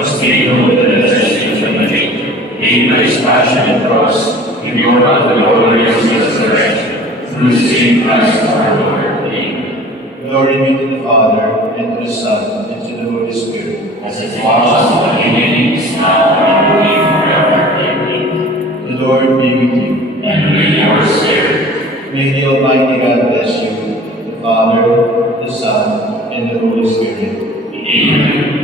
was taken with the necessities of the faith, paid by his passion and cross, endured the glorious resurrection, through the same Christ our Lord. Amen. Glory be to the Father, and to the Son, and to the Holy Spirit. As it was in the beginning, is now, and will be forever. Amen. The Lord be with you. And with your spirit. May the Almighty God bless you, the Father, the Son, and the Holy Spirit. Amen.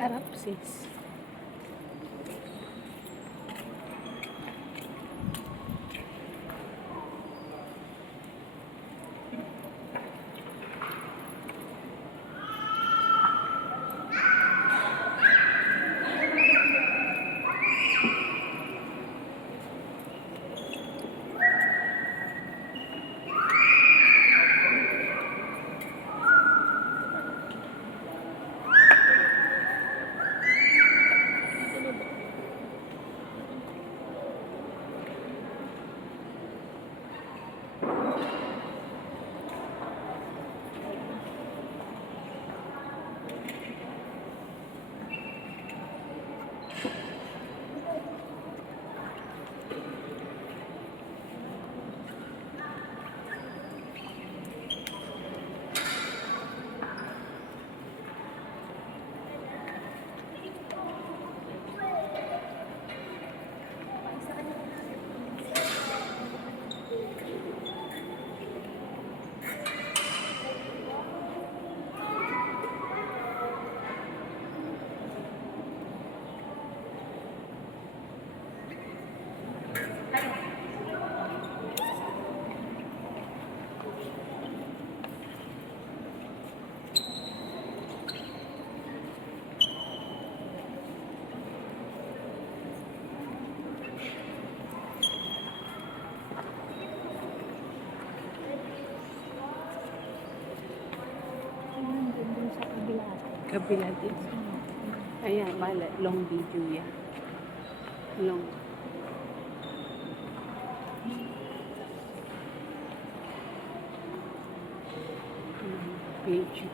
Arab sis. Kabila din. Ayan, long video yan. Long. Page.